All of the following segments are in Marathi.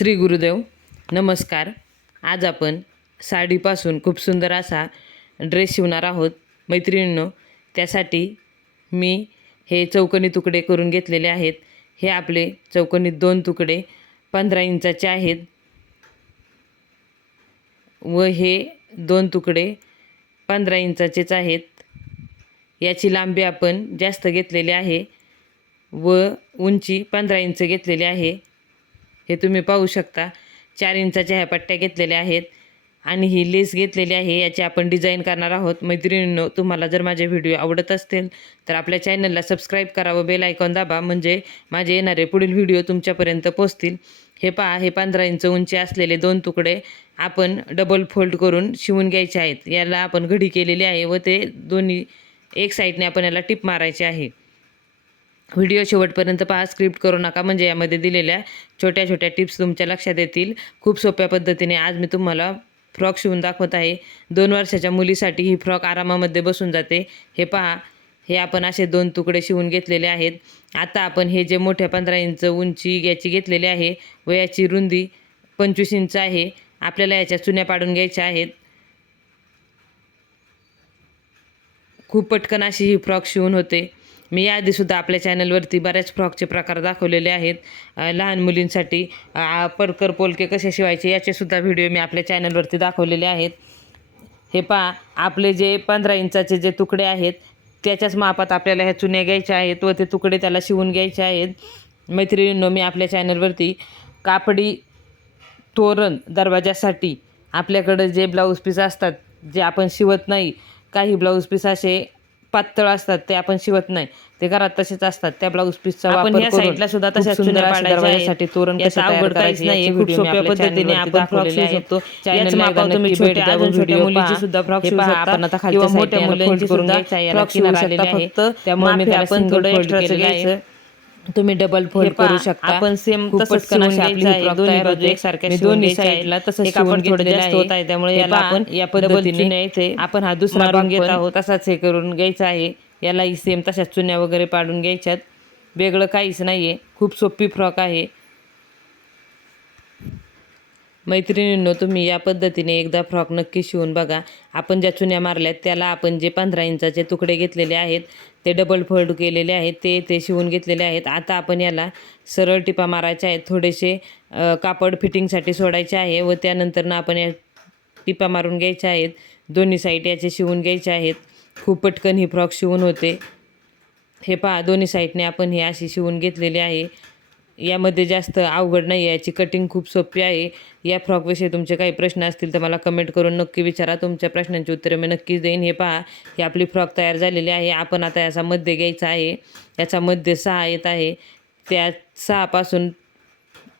श्री गुरुदेव नमस्कार. आज आपण साडीपासून खूप सुंदर असा ड्रेस शिवणार आहोत मैत्रिणींनो. त्यासाठी मी हे चौकोनी तुकडे करून घेतलेले आहेत. हे आपले चौकोनी दोन तुकडे पंधरा इंचाचे आहेत. व हे दोन तुकडे पंधरा इंचाचेच आहेत. याची लांबी आपण जास्त घेतलेली आहे व उंची पंधरा इंच घेतलेली आहे. हे तुम्ही पाहू शकता. चार इंचाच्या ह्या पट्ट्या घेतलेल्या आहेत. आणि ही लेस घेतलेली आहे याची आपण डिझाईन करणार आहोत. मैत्रिणींनो तुम्हाला जर माझे व्हिडिओ आवडत असतील तर आपल्या चॅनलला सबस्क्राईब करा व बेल आयकॉन दाबा. म्हणजे माझे येणारे पुढील व्हिडिओ तुमच्यापर्यंत पोचतील हे पहा हे पंधरा इंच उंची असलेले दोन तुकडे आपण डबल फोल्ड करून शिवून घ्यायचे आहेत. याला आपण घडी केलेली आहे व ते दोन्ही एक साईडने आपण याला टिप मारायचे आहे. व्हिडिओ शेवटपर्यंत पहा स्क्रिप्ट करू नका म्हणजे यामध्ये दिलेल्या छोट्या छोट्या टिप्स तुमच्या लक्षात येतील. खूप सोप्या पद्धतीने आज मी तुम्हाला फ्रॉक शिवून दाखवत आहे. दोन वर्षाच्या मुलीसाठी ही फ्रॉक आरामामध्ये बसून जाते. हे पहा हे आपण असे दोन तुकडे शिवून घेतलेले आहेत. आता आपण हे जे मोठ्या पंधरा इंच उंची याची घेतलेली आहे व याची रुंदी पंचवीस इंच आहे. आपल्याला याच्या चुन्या पाडून घ्यायच्या आहेत. खूप पटकन अशी ही फ्रॉक शिवून होते. मी याआधीसुद्धा आपल्या चॅनलवरती बऱ्याच फ्रॉकचे प्रकार दाखवलेले आहेत. लहान मुलींसाठी पडकर परकर पोलके कसे शिवायचे याचेसुद्धा व्हिडिओ मी आपल्या चॅनलवरती दाखवलेले आहेत. हे पहा आपले जे पंधरा इंचाचे जे तुकडे आहेत त्याच्याच मापात आपल्याला ह्या चुन्या घ्यायच्या आहेत व ते तुकडे त्याला शिवून घ्यायचे आहेत. मैत्रिणींनो मी आपल्या चॅनलवरती कापडी तोरण दरवाजासाठी आपल्याकडं जे ब्लाऊज पीस असतात जे आपण शिवत नाही काही ब्लाऊज पीस असे पातळ असतात ते आपण शिवत नाही ते घरात तसेच असतात त्या ब्लाऊज पीसचा वापर साईडला सुद्धा तशाच सुंदर दरवाजासाठी. तोरण कसे तयार करायचे. याचे खूप सोप्या पद्धतीने आपण फ्रॉक शिवू. शकतो. याच मापावर तुम्ही छोट्या व अजून छोट्या मुलीची. सुद्धा फ्रॉक शिवू शकता. आपण आता खालच्या किंवा साईडने मोठ्या मुलांची सुद्धा फ्रॉक शिवू शकता. फक्त त्यामुळे मी आपण थोडं आहे. घ्यायचं. तुम्ही डबल फोल्ड करू शकता आपण सेम तसंच शिवून आपली दोन्ही बाजू. एकसारख्या दोन्ही. साईडला तसंच हे शिवून घेतलेलं जास्त आहे. होत आहे, त्यामुळे याला आपण या पद्धतीने इथे आपण हा दुसरा भाग घेत आहोत. तसाच हे करून घ्यायचा आहे यालाही सेम तशाच चुन्या वगैरे पाडून घ्यायच्यात वेगळं काहीच नाही आहे खूप सोपी फ्रॉक आहे मैत्रिणींनो तुम्ही या पद्धतीने एकदा फ्रॉक नक्की शिवून बघा. आपण ज्या चुन्या मारल्यात त्याला आपण जे पंधरा इंचाचे तुकडे घेतलेले आहेत ते डबल फोल्ड केलेले आहेत ते ते शिवून घेतलेले आहेत. आता आपण याला सरळ टिपा मारायच्या आहेत थोडेसे कापड फिटिंगसाठी सोडायचे आहे व त्यानंतरनं आपण या टिपा मारून घ्यायच्या आहेत. दोन्ही साईड याचे शिवून घ्यायचे आहेत. खूप पटकन ही फ्रॉक शिवून होते. हे पहा दोन्ही साईडने आपण ही अशी शिवून घेतलेली आहे. यामध्ये जास्त अवघड नाही आहे. याची कटिंग खूप सोपी आहे. या फ्रॉकविषयी तुमचे काही प्रश्न असतील तर मला कमेंट करून नक्की विचारा. तुमच्या प्रश्नांची उत्तरे मी नक्कीच देईन. हे पहा ही आपली फ्रॉक तयार झालेली आहे. आपण आता याचा मध्य घ्यायचा आहे. याचा मध्य सहा येत आहे. त्या सहापासून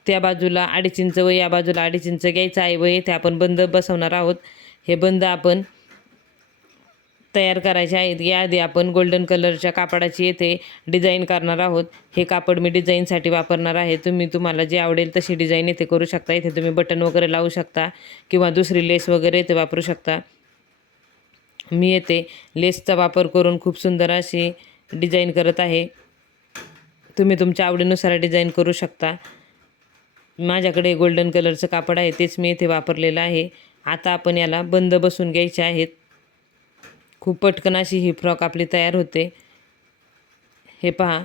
त्या बाजूला अडीच इंच व या बाजूला अडीच इंच घ्यायचं आहे व येथे आपण बंद बसवणार आहोत. हे बंद आपण तयार करायचे आहेत. याआधी आपण गोल्डन कलरच्या कापडाची येथे डिझाईन करणार आहोत. हे कापड मी डिझाईनसाठी वापरणार आहे. तुम्ही तुम्हाला जे आवडेल तशी डिझाईन येथे करू शकता. इथे तुम्ही बटन वगैरे लावू शकता किंवा दुसरी लेस वगैरे इथे वापरू शकता. मी येथे लेसचा वापर करून खूप सुंदर अशी डिझाईन करत आहे. तुम्ही तुमच्या आवडीनुसार डिझाईन करू शकता. माझ्याकडे गोल्डन कलरचं कापड आहे. तेच मी इथे वापरलेलं आहे. आता आपण याला बंद बसून घ्यायचे आहेत. खूप पटकन अशी ही फ्रॉक आपली तयार होते. हे पहा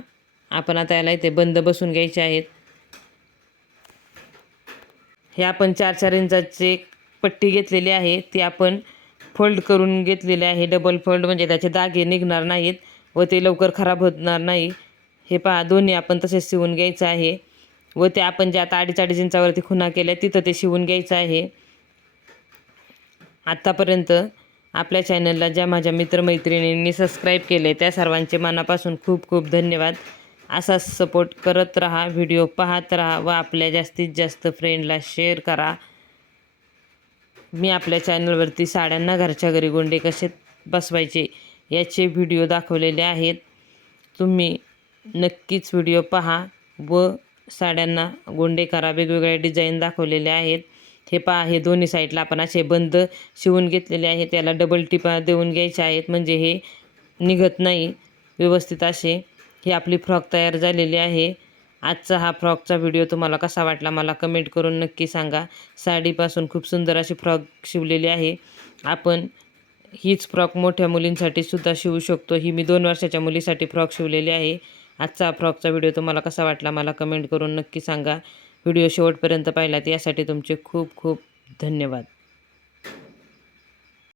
आपण आता याला इथे बंद बसून घ्यायचे आहेत. हे आपण चार चार इंचाचे पट्टी घेतलेली आहे. ती आपण फोल्ड करून घेतलेली आहे. डबल फोल्ड म्हणजे त्याचे दागे निघणार नाहीत व ते लवकर खराब होणार नाही. हे पहा दोन्ही आपण तसेच शिवून घ्यायचं आहे व ते आपण जे आता अडीच अडीच इंचावरती खुणा केल्या तिथं ते शिवून घ्यायचं आहे. आत्तापर्यंत आपल्या चॅनलला ज्या माझ्या मित्रमैत्रिणींनी सबस्क्राईब केले त्या सर्वांचे मनापासून खूप खूप धन्यवाद. असाच सपोर्ट करत राहा व्हिडिओ पाहत राहा व आपल्या जास्तीत जास्त फ्रेंडला शेअर करा. मी आपल्या चॅनलवरती साड्यांना घरच्या घरी गोंडे कसे बसवायचे याचे व्हिडिओ दाखवलेले आहेत. तुम्ही नक्कीच व्हिडिओ पहा व साड्यांना गोंडे करा. वेगवेगळ्या डिझाईन दाखवलेले आहेत. हे पहा हे दोन्ही साईडला आपण असे बंद शिवून घेतलेले आहे त्याला डबल टिपा देऊन घ्यायचे आहेत. म्हणजे हे निघत नाही. व्यवस्थित असे ही आपली फ्रॉक तयार झालेली आहे. आजचा हा फ्रॉकचा व्हिडिओ तुम्हाला कसा वाटला मला कमेंट करून नक्की सांगा. साडीपासून खूप सुंदर अशी फ्रॉक शिवलेली आहे. आपण हीच फ्रॉक मोठ्या मुलींसाठी सुद्धा शिवू शकतो. ही मी दोन वर्षाच्या मुलीसाठी फ्रॉक शिवलेली आहे. आजचा फ्रॉकचा व्हिडिओ तुम्हाला कसा वाटला मला कमेंट करून नक्की सांगा. व्हिडिओ शेवटपर्यंत पाहिलात यासाठी तुमचे खूप खूप धन्यवाद.